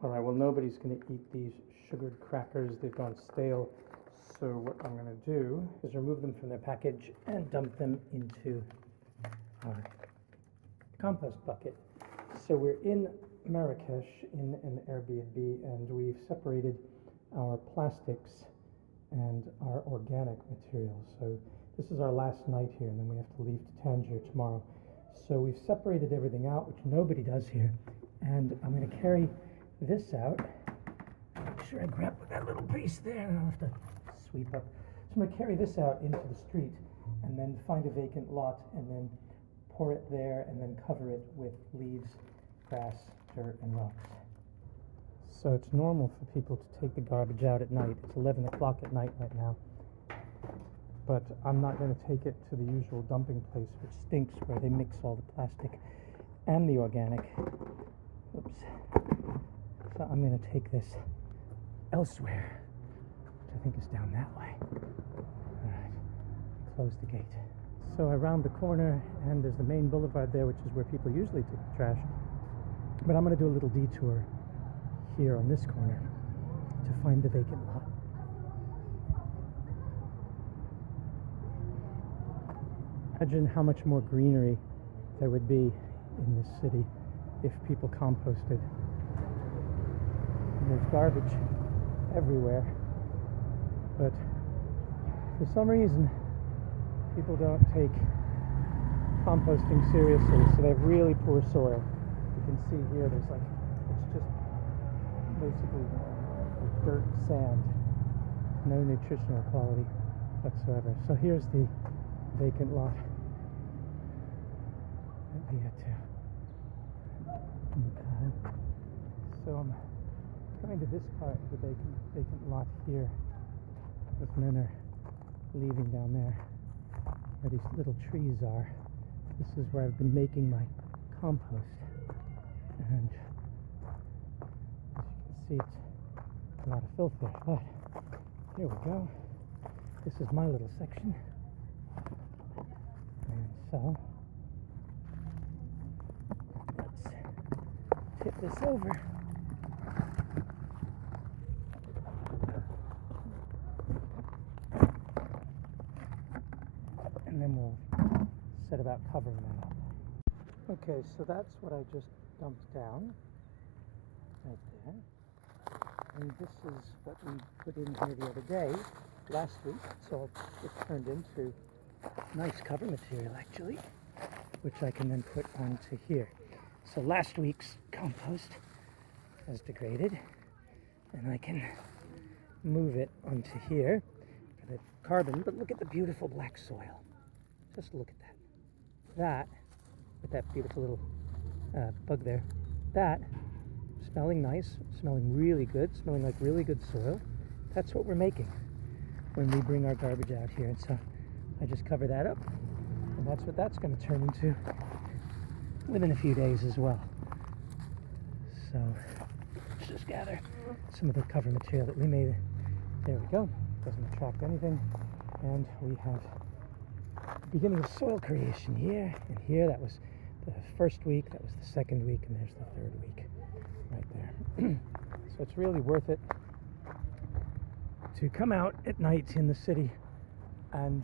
All right, well, nobody's going to eat these sugared crackers. They've gone stale. So what I'm going to do is remove them from their package and dump them into our compost bucket. So we're in Marrakech in an Airbnb, and we've separated our plastics and our organic materials. So this is our last night here, and then we have to leave to Tangier tomorrow. So we've separated everything out, which nobody does here. And I'm going to carry this out. Make sure I grab that little piece there, and I'll have to sweep up. So I'm going to carry this out into the street and then find a vacant lot and then pour it there and then cover it with leaves, grass, dirt, and rocks. So it's normal for people to take the garbage out at night. It's 11 o'clock at night right now. But I'm not going to take it to the usual dumping place, which stinks, where they mix all the plastic and the organic. Oops. So I'm going to take this elsewhere, which I think is down that way. All right, close the gate. So I round the corner, and there's the main boulevard there, which is where people usually take the trash. But I'm going to do a little detour here on this corner to find the vacant lot. Imagine how much more greenery there would be in this city if people composted. And there's garbage everywhere, but for some reason people don't take composting seriously, so they have really poor soil. You can see here there's it's just basically dirt and sand, no nutritional quality whatsoever. So here's the vacant lot that we get to. So I'm going to this part of the vacant lot here. Those men are leaving down there where these little trees are. This is where I've been making my compost, and as you can see, it's a lot of filth there, but here we go. This is my little section. And so let's tip this over. And then we'll set about covering that up. Okay, so that's what I just dumped down right there. And this is what we put in here the other day, last week. So it turned into nice cover material, actually, which I can then put onto here. So last week's compost has degraded, and I can move it onto here for the carbon. But look at the beautiful black soil. Just look at that. That, with that beautiful little bug there, that, smelling nice, smelling really good, smelling like really good soil. That's what we're making when we bring our garbage out here. And so I just cover that up, and that's what that's going to turn into within a few days as well. So let's just gather some of the cover material that we made. There we go. Doesn't attract anything. And we have the beginning of soil creation here and here. That was the first week, that was the second week, and there's the third week right there. So it's really worth it to come out at night in the city and,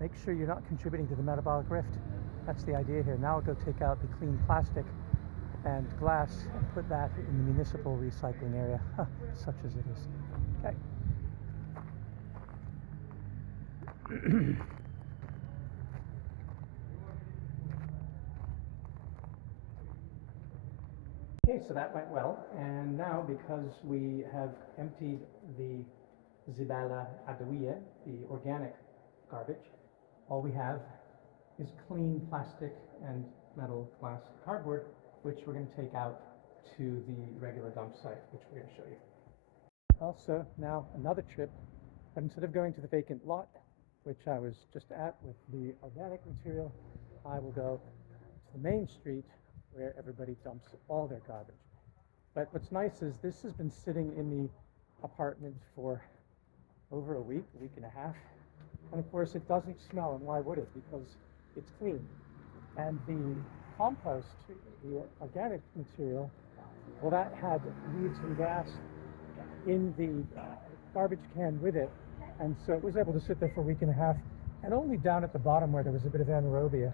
make sure you're not contributing to the metabolic rift. That's the idea here. Now I'll go take out the clean plastic and glass and put that in the municipal recycling area, such as it is. Okay. Okay, so that went well, and now because we have emptied the zibala adawiya, the organic garbage, all we have is clean plastic and metal, glass, cardboard, which we're going to take out to the regular dump site, which we're going to show you. Also, now another trip, but instead of going to the vacant lot, which I was just at with the organic material, I will go to the main street where everybody dumps all their garbage. But what's nice is this has been sitting in the apartment for over a week and a half. And of course it doesn't smell, and why would it? Because it's clean. And the compost, the organic material, Well, that had leaves and grass in the garbage can with it, and so it was able to sit there for a week and a half, and only down at the bottom where there was a bit of anaerobia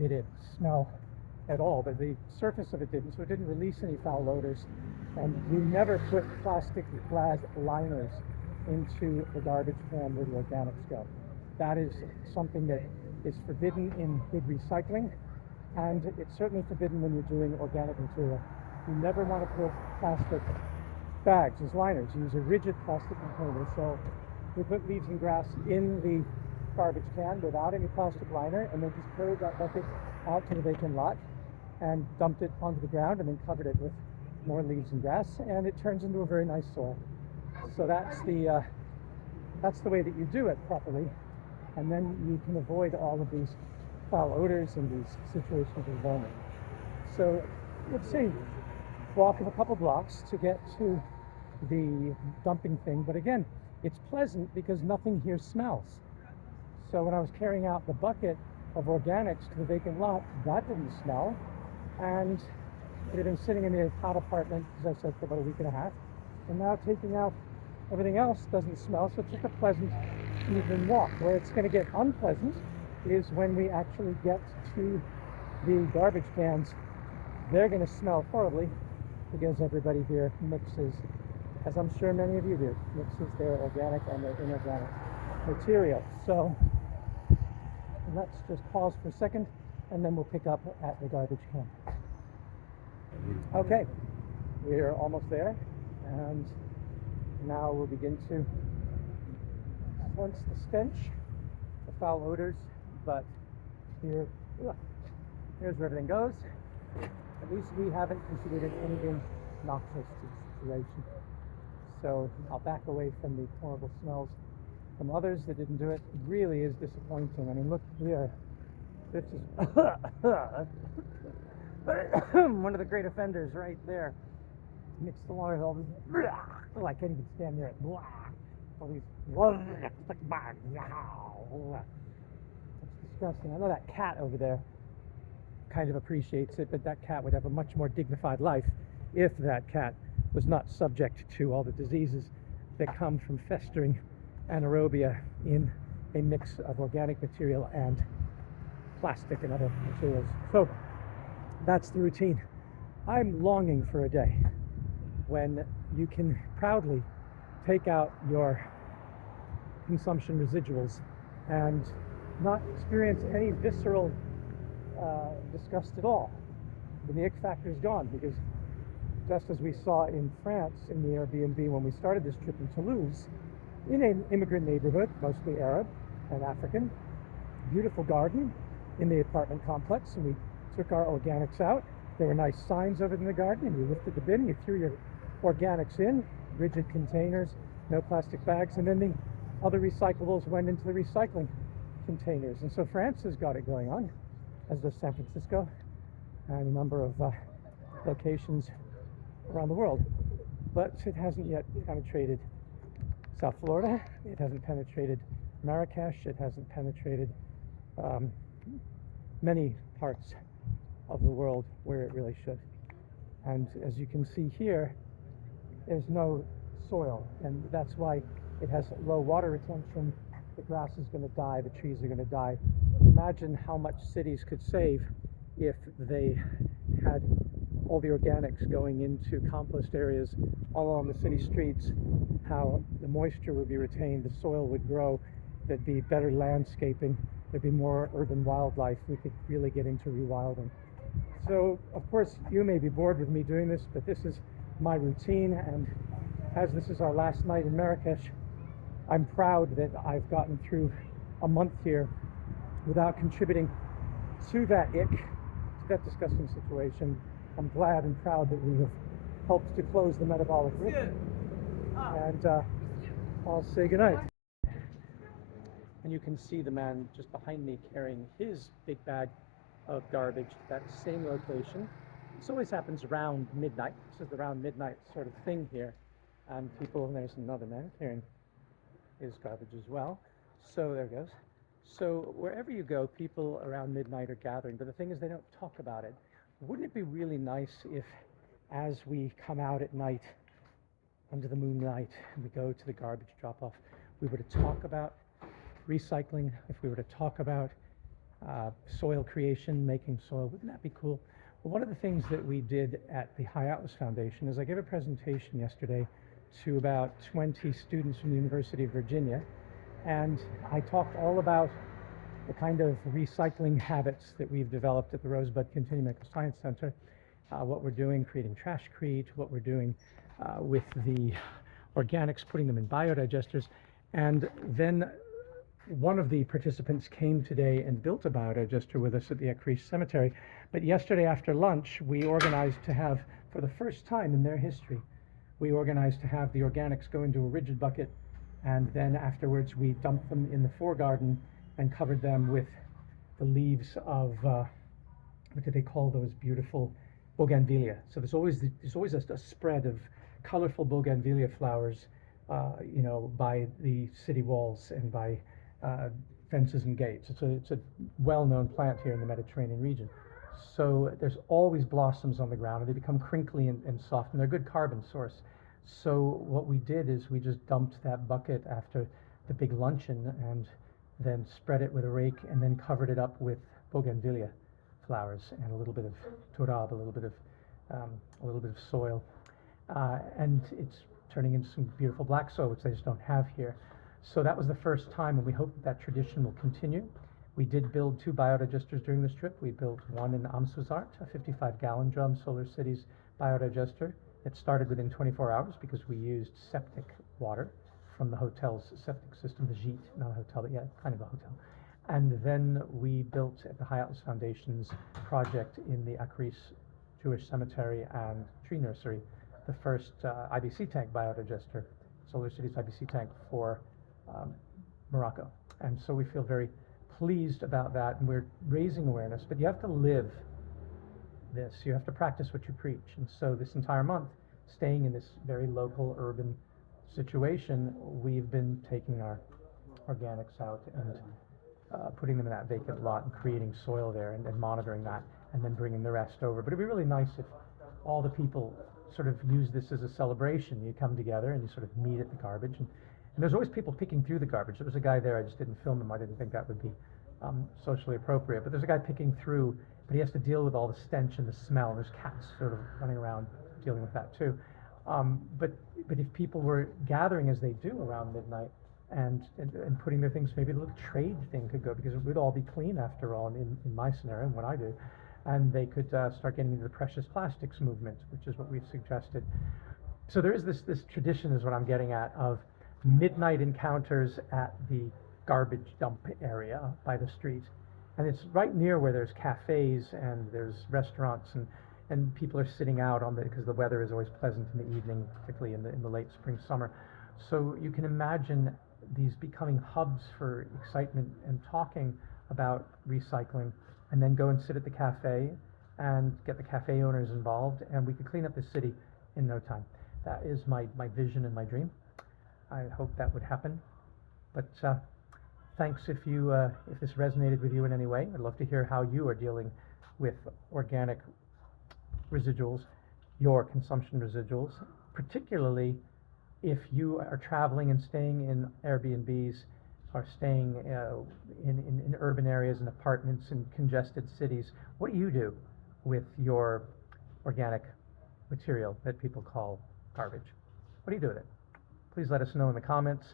did it smell at all, but the surface of it didn't, so it didn't release any foul odors. And we never put plastic glass liners into the garbage can where the organics go. That is something that is forbidden in big recycling, and it's certainly forbidden when you're doing organic material. You never want to put plastic bags as liners. You use a rigid plastic container. So we put leaves and grass in the garbage can without any plastic liner, and then just carried that bucket out to the vacant lot and dumped it onto the ground, and then covered it with more leaves and grass, and it turns into a very nice soil. So that's the way that you do it properly, and then you can avoid all of these foul odors and these situations of environment. So let's say walk of a couple blocks to get to the dumping thing, but again, it's pleasant because nothing here smells. So when I was carrying out the bucket of organics to the vacant lot, that didn't smell, and it had been sitting in the hot apartment, as I said, for about a week and a half, and now taking out everything else doesn't smell, so it's just a pleasant evening walk. Where it's going to get unpleasant is when we actually get to the garbage cans. They're going to smell horribly because everybody here mixes, as I'm sure many of you do, mixes their organic and their inorganic material. So let's just pause for a second, and then we'll pick up at the garbage can. Okay, we're almost there, and now we'll begin to sense the stench, the foul odors, but here's where everything goes. At least we haven't contributed anything noxious to the situation. So I'll back away from the horrible smells from others that didn't do it. It really is disappointing. I mean, look here. This is one of the great offenders right there. Mixed along with all this. Oh, I can't even stand there. All these. That's disgusting. I know that cat over there kind of appreciates it, but that cat would have a much more dignified life if that cat was not subject to all the diseases that come from festering anaerobia in a mix of organic material and plastic and other materials. So that's the routine. I'm longing for a day when you can proudly take out your consumption residuals and not experience any visceral disgust at all. And the ick factor is gone, because just as we saw in France in the Airbnb when we started this trip in Toulouse, in an immigrant neighborhood, mostly Arab and African, beautiful garden in the apartment complex, and we took our organics out. There were nice signs over in the garden, and you lifted the bin, you threw your organics in, rigid containers, no plastic bags, and then the other recyclables went into the recycling containers. And so France has got it going on, as does San Francisco and a number of locations around the world. But it hasn't yet penetrated South Florida, it hasn't penetrated Marrakech, it hasn't penetrated many parts of the world where it really should. And as you can see here, there's no soil, and that's why it has low water retention. The grass is going to die, the trees are going to die. Imagine how much cities could save if they had all the organics going into compost areas all along the city streets, how the moisture would be retained, the soil would grow, there'd be better landscaping, there'd be more urban wildlife. We could really get into rewilding. So, of course, you may be bored with me doing this, but this is my routine, and as this is our last night in Marrakech, I'm proud that I've gotten through a month here without contributing to that ick, to that disgusting situation. I'm glad and proud that we have helped to close the metabolic loop, and I'll say goodnight. And you can see the man just behind me carrying his big bag of garbage to that same location. This always happens around midnight. This is the around midnight sort of thing here. And people, and there's another man carrying his garbage as well. So there goes. So wherever you go, people around midnight are gathering. But the thing is, they don't talk about it. Wouldn't it be really nice if as we come out at night under the moonlight and we go to the garbage drop-off, we were to talk about recycling, if we were to talk about soil creation, making soil, wouldn't that be cool? Well, one of the things that we did at the High Atlas Foundation is I gave a presentation yesterday to about 20 students from the University of Virginia, and I talked all about the kind of recycling habits that we've developed at the Rosebud Continuum Eco-Science Center, what we're doing creating trashcrete, what we're doing with the organics, putting them in biodigesters. And then one of the participants came today and built a biodigester with us at the Acrease Cemetery. But yesterday after lunch, we organized to have, for the first time in their history, we organized to have the organics go into a rigid bucket, and then afterwards we dumped them in the foregarden and covered them with the leaves of, what do they call those beautiful bougainvillea. So there's always a spread of colorful bougainvillea flowers, you know, by the city walls and by fences and gates. It's a well-known plant here in the Mediterranean region. So there's always blossoms on the ground, and they become crinkly and soft, and they're a good carbon source. So what we did is we just dumped that bucket after the big luncheon and then spread it with a rake and then covered it up with bougainvillea flowers and a little bit of turab, a little bit of soil, and it's turning into some beautiful black soil, which they just don't have here. So that was the first time, and we hope that tradition will continue. We did build 2 biodigesters during this trip. We built one in Amswazart, a 55-gallon drum Solar Cities biodigester. It started within 24 hours because we used septic water from the hotel's septic system, the gîte, not a hotel, but yeah, kind of a hotel. And then we built at the High Atlas Foundation's project in the Acrease Jewish Cemetery and Tree Nursery, the first IBC tank biodigester, Solar Cities IBC tank for Morocco. And so we feel very pleased about that, and we're raising awareness, but you have to live this. You have to practice what you preach. And so this entire month, staying in this very local urban situation, we've been taking our organics out and putting them in that vacant lot and creating soil there and monitoring that, and then bringing the rest over. But it'd be really nice if all the people sort of use this as a celebration. You come together and you sort of meet at the garbage, and there's always people picking through the garbage. There was a guy there, I just didn't film him, I didn't think that would be socially appropriate, but there's a guy picking through, but he has to deal with all the stench and the smell, and there's cats sort of running around dealing with that too. But if people were gathering as they do around midnight and putting their things, maybe a little trade thing could go, because it would all be clean after all in my scenario and what I do, and they could start getting into the precious plastics movement, which is what we've suggested. So there is this tradition, is what I'm getting at, of midnight encounters at the garbage dump area by the street, and it's right near where there's cafes and there's restaurants, and people are sitting out on because the weather is always pleasant in the evening, particularly in the late spring, summer. So you can imagine these becoming hubs for excitement and talking about recycling, and then go and sit at the cafe and get the cafe owners involved, and we could clean up the city in no time. That is my vision and my dream. I hope that would happen. But thanks if this resonated with you in any way. I'd love to hear how you are dealing with organic residuals, your consumption residuals, particularly if you are traveling and staying in Airbnbs or staying in urban areas and apartments in congested cities. What do you do with your organic material that people call garbage? What do you do with it? Please let us know in the comments,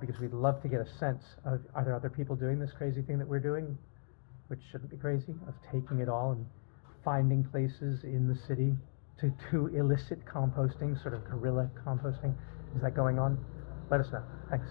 because we'd love to get a sense of, are there other people doing this crazy thing that we're doing, which shouldn't be crazy, of taking it all and finding places in the city to elicit composting, sort of guerrilla composting. Is that going on? Let us know. Thanks.